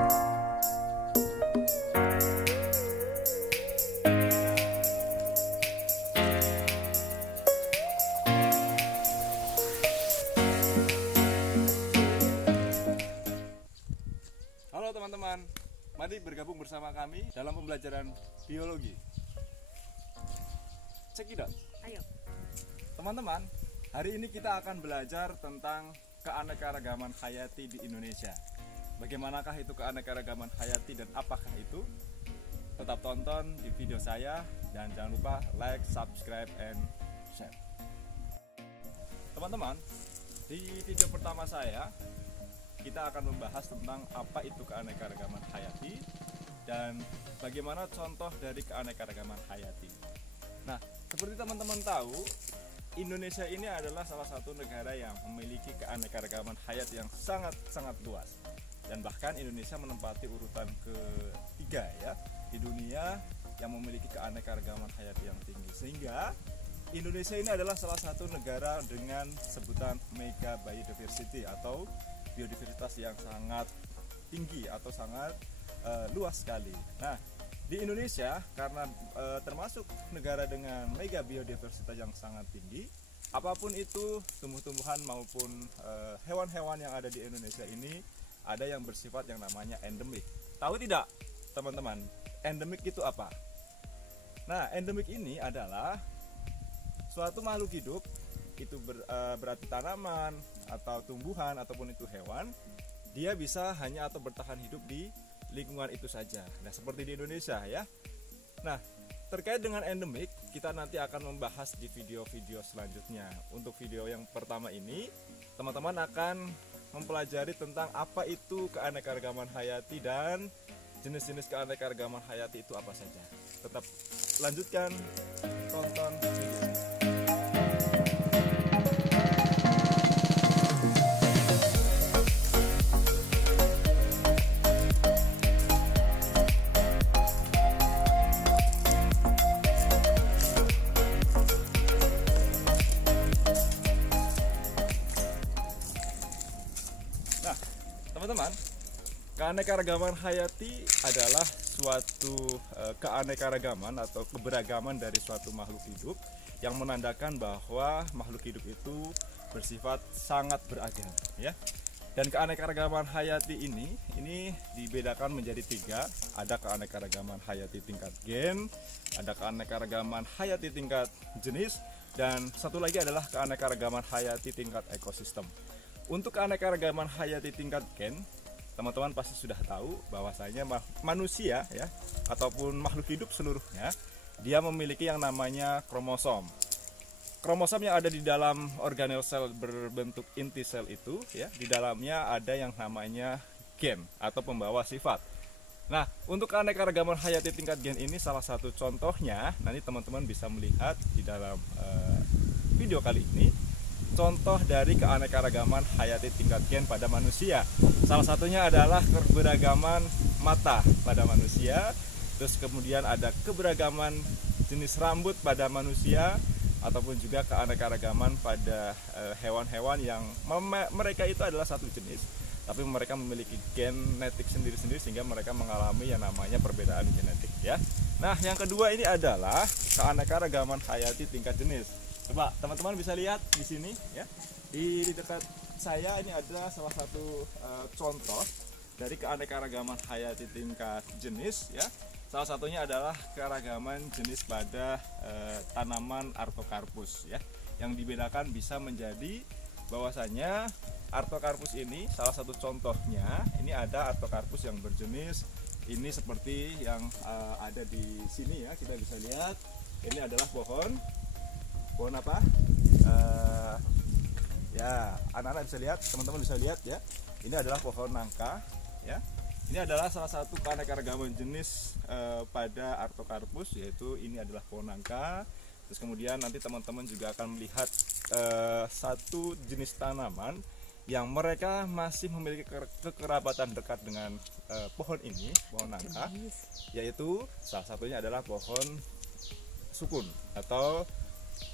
Halo teman-teman, mari bergabung bersama kami dalam pembelajaran biologi. Cekidot. Ayo. Teman-teman, hari ini kita akan belajar tentang keanekaragaman hayati di Indonesia. Bagaimanakah itu keanekaragaman hayati dan apakah itu? Tetap tonton di video saya dan jangan lupa like, subscribe, and share. Teman-teman, di video pertama saya kita akan membahas tentang apa itu keanekaragaman hayati dan bagaimana contoh dari keanekaragaman hayati. Nah, seperti teman-teman tahu, Indonesia ini adalah salah satu negara yang memiliki keanekaragaman hayati yang sangat-sangat luas. Dan bahkan Indonesia menempati urutan ketiga ya di dunia yang memiliki keanekaragaman hayati yang tinggi. Sehingga Indonesia ini adalah salah satu negara dengan sebutan mega biodiversity atau biodiversitas yang sangat tinggi atau sangat luas sekali. Nah, di Indonesia karena termasuk negara dengan mega biodiversitas yang sangat tinggi, apapun itu tumbuh-tumbuhan maupun hewan-hewan yang ada di Indonesia ini ada yang bersifat yang namanya endemik. Tahu tidak, teman-teman? Endemik itu apa? Nah, endemik ini adalah suatu makhluk hidup, itu berarti tanaman atau tumbuhan ataupun itu hewan, dia bisa hanya atau bertahan hidup di lingkungan itu saja. Nah, seperti di Indonesia ya. Nah, terkait dengan endemik kita nanti akan membahas di video-video selanjutnya. Untuk video yang pertama ini teman-teman akan mempelajari tentang apa itu keanekaragaman hayati dan jenis-jenis keanekaragaman hayati itu apa saja. Tetap lanjutkan tonton videonya. Teman-teman, keanekaragaman hayati adalah suatu keanekaragaman atau keberagaman dari suatu makhluk hidup yang menandakan bahwa makhluk hidup itu bersifat sangat beragam ya. Dan keanekaragaman hayati ini dibedakan menjadi tiga. Ada keanekaragaman hayati tingkat gen, ada keanekaragaman hayati tingkat jenis, dan satu lagi adalah keanekaragaman hayati tingkat ekosistem. Untuk keanekaragaman hayati tingkat gen, teman-teman pasti sudah tahu bahwasanya manusia ya ataupun makhluk hidup seluruhnya dia memiliki yang namanya kromosom. Kromosom yang ada di dalam organel sel berbentuk inti sel itu ya, di dalamnya ada yang namanya gen atau pembawa sifat. Nah, untuk keanekaragaman hayati tingkat gen ini salah satu contohnya nanti teman-teman bisa melihat di dalam video kali ini. Contoh dari keanekaragaman hayati tingkat gen pada manusia. Salah satunya adalah keberagaman mata pada manusia. Terus kemudian ada keberagaman jenis rambut pada manusia, ataupun juga keanekaragaman pada hewan-hewan yang mereka itu adalah satu jenis, tapi mereka memiliki genetik sendiri-sendiri sehingga mereka mengalami yang namanya perbedaan genetik ya. Nah, yang kedua ini adalah keanekaragaman hayati tingkat jenis. Coba teman-teman bisa lihat di sini ya, di dekat saya ini ada salah satu contoh dari keanekaragaman hayati tingkat jenis ya. Salah satunya adalah keragaman jenis pada tanaman Artocarpus ya, yang dibedakan bisa menjadi bahwasanya Artocarpus ini salah satu contohnya ini ada Artocarpus yang berjenis ini seperti yang ada di sini ya, kita bisa lihat ini adalah pohon apa? Ya, anak-anak bisa lihat, teman-teman bisa lihat ya. Ini adalah pohon nangka ya. Ini adalah salah satu keanekaragaman jenis pada Artocarpus, yaitu ini adalah pohon nangka. Terus kemudian nanti teman-teman juga akan melihat satu jenis tanaman yang mereka masih memiliki kekerabatan dekat dengan pohon ini, pohon nangka, yaitu salah satunya adalah pohon sukun atau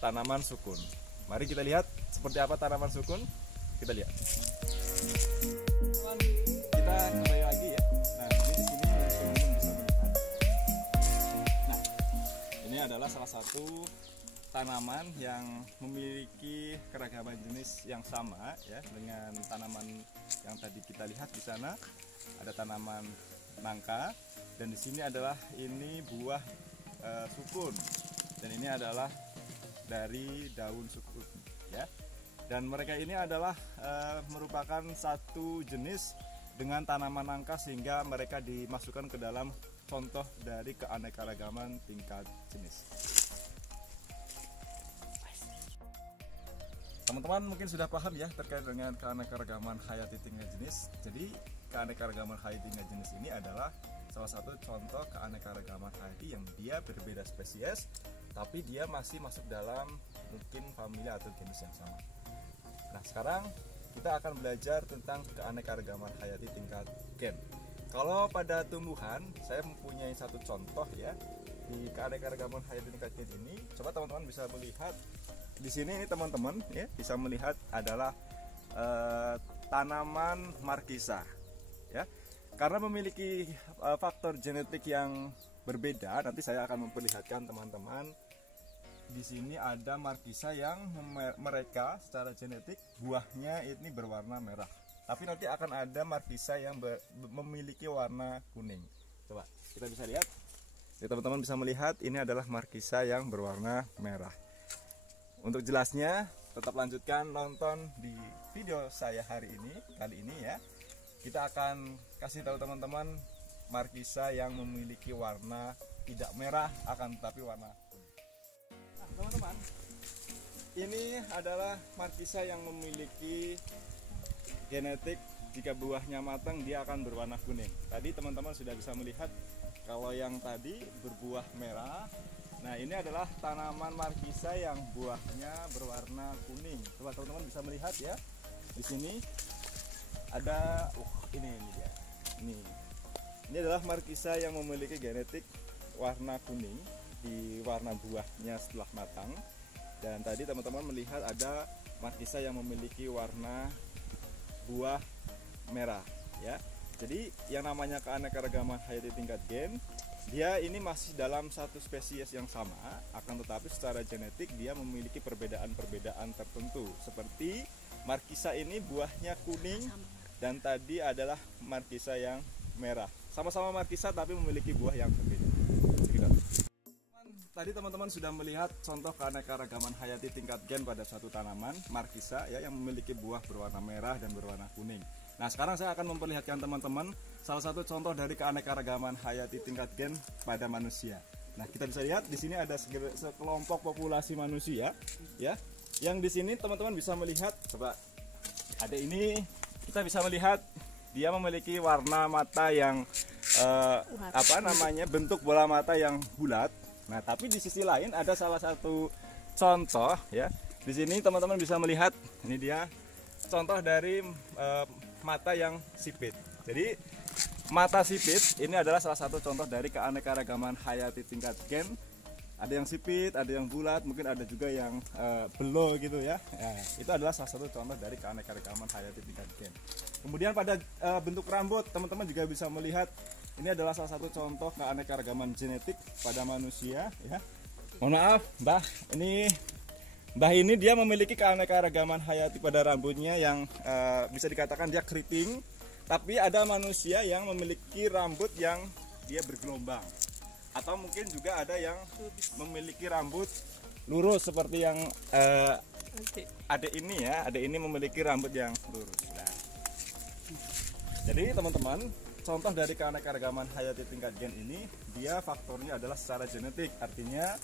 tanaman sukun. Mari kita lihat seperti apa tanaman sukun. Kita lihat. Kita kembali lagi ya. Nah, satu tanaman yang memiliki keragaman jenis yang sama ya dengan tanaman yang tadi kita lihat di sana. Ada tanaman nangka, dan di sini adalah ini buah sukun, dan ini adalah dari daun sukun ya. Dan mereka ini adalah merupakan satu jenis dengan tanaman nangka, sehingga mereka dimasukkan ke dalam contoh dari keanekaragaman tingkat jenis. Teman-teman mungkin sudah paham ya terkait dengan keanekaragaman hayati tingkat jenis. Jadi keanekaragaman hayati tingkat jenis ini adalah salah satu contoh keanekaragaman hayati yang dia berbeda spesies, tapi dia masih masuk dalam mungkin familia atau jenis yang sama. Nah, sekarang kita akan belajar tentang keanekaragaman hayati tingkat gen. Kalau pada tumbuhan, saya mempunyai satu contoh ya di keanekaragaman hayati tingkat gen ini. Coba teman-teman bisa melihat di sini, ini teman-teman ya bisa melihat adalah tanaman markisa ya. Karena memiliki faktor genetik yang berbeda, nanti saya akan memperlihatkan teman-teman. Di sini ada markisa yang mereka secara genetik buahnya ini berwarna merah. Tapi nanti akan ada markisa yang memiliki warna kuning. Coba kita bisa lihat. Ya, teman-teman bisa melihat ini adalah markisa yang berwarna merah. Untuk jelasnya, tetap lanjutkan nonton di video saya kali ini ya. Kita akan kasih tahu teman-teman markisa yang memiliki warna tidak merah, akan tetapi warna kuning. Nah, teman-teman, ini adalah markisa yang memiliki genetik jika buahnya matang dia akan berwarna kuning. Tadi teman-teman sudah bisa melihat kalau yang tadi berbuah merah. Nah, ini adalah tanaman markisa yang buahnya berwarna kuning. Coba teman-teman bisa melihat ya. Di sini ada ini dia. Ini adalah markisa yang memiliki genetik warna kuning di warna buahnya setelah matang. Dan tadi teman-teman melihat ada markisa yang memiliki warna buah merah ya. Jadi yang namanya keanekaragaman hayati tingkat gen, dia ini masih dalam satu spesies yang sama, akan tetapi secara genetik dia memiliki perbedaan-perbedaan tertentu. Seperti markisa ini buahnya kuning dan tadi adalah markisa yang merah. Sama-sama markisa tapi memiliki buah yang berbeda. Tadi teman-teman sudah melihat contoh keanekaragaman hayati tingkat gen pada suatu tanaman markisa ya yang memiliki buah berwarna merah dan berwarna kuning. Nah, sekarang saya akan memperlihatkan teman-teman salah satu contoh dari keanekaragaman hayati tingkat gen pada manusia. Nah, kita bisa lihat di sini ada sekelompok populasi manusia ya. Yang di sini teman-teman bisa melihat, coba ada ini kita bisa melihat dia memiliki warna mata yang bentuk bola mata yang bulat. Nah, tapi di sisi lain ada salah satu contoh ya. Di sini teman-teman bisa melihat ini dia contoh dari mata yang sipit. Jadi mata sipit ini adalah salah satu contoh dari keanekaragaman hayati tingkat gen. Ada yang sipit, ada yang bulat, mungkin ada juga yang belo gitu ya. Itu adalah salah satu contoh dari keanekaragaman hayati tingkat gen. Kemudian pada bentuk rambut, teman-teman juga bisa melihat ini adalah salah satu contoh keanekaragaman genetik pada manusia ya. Mohon maaf, Mbah ini dia memiliki keanekaragaman hayati pada rambutnya yang bisa dikatakan dia keriting. Tapi ada manusia yang memiliki rambut yang dia bergelombang. Atau mungkin juga ada yang memiliki rambut lurus seperti yang ada ini ya. Ada ini memiliki rambut yang lurus. Nah, jadi teman-teman, contoh dari keanekaragaman hayati tingkat gen ini, dia faktornya adalah secara genetik. Artinya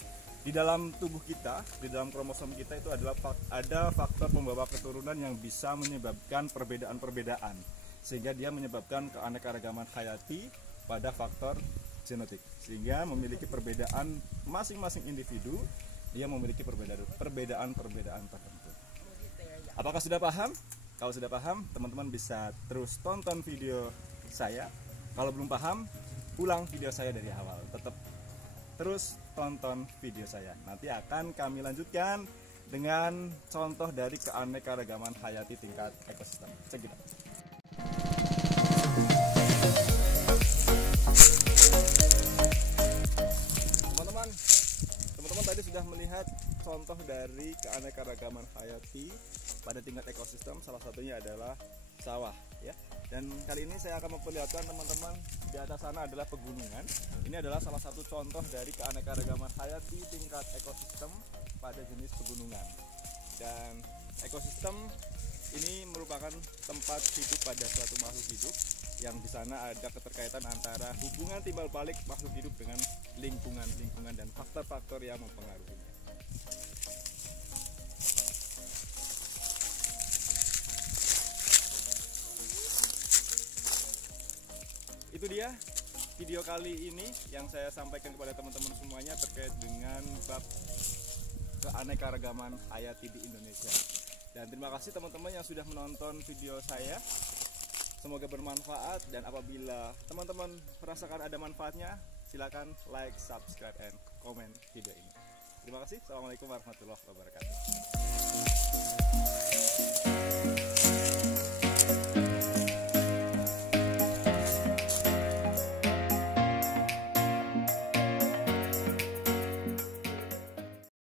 di dalam tubuh kita, di dalam kromosom kita itu adalah ada faktor pembawa keturunan yang bisa menyebabkan perbedaan-perbedaan, sehingga dia menyebabkan keanekaragaman hayati pada faktor genetik, sehingga memiliki perbedaan masing-masing individu, dia memiliki perbedaan-perbedaan tertentu. Apakah sudah paham? Kalau sudah paham, teman-teman bisa terus tonton video saya. Kalau belum paham, ulang video saya dari awal. Tetap terus tonton video saya. Nanti akan kami lanjutkan dengan contoh dari keanekaragaman hayati tingkat ekosistem. Cek kita. Teman-teman tadi dari keanekaragaman hayati pada tingkat ekosistem, salah satunya adalah sawah ya. Dan kali ini saya akan memperlihatkan teman-teman, di atas sana adalah pegunungan. Ini adalah salah satu contoh dari keanekaragaman hayati tingkat ekosistem pada jenis pegunungan. Dan ekosistem ini merupakan tempat hidup pada suatu makhluk hidup, yang di sana ada keterkaitan antara hubungan timbal balik makhluk hidup dengan lingkungan dan faktor-faktor yang mempengaruhinya. Itu dia video kali ini yang saya sampaikan kepada teman-teman semuanya terkait dengan bab keanekaragaman hayati di Indonesia. Dan terima kasih teman-teman yang sudah menonton video saya. Semoga bermanfaat, dan apabila teman-teman merasakan ada manfaatnya, silakan like, subscribe, and komen video ini. Terima kasih. Assalamualaikum warahmatullahi wabarakatuh.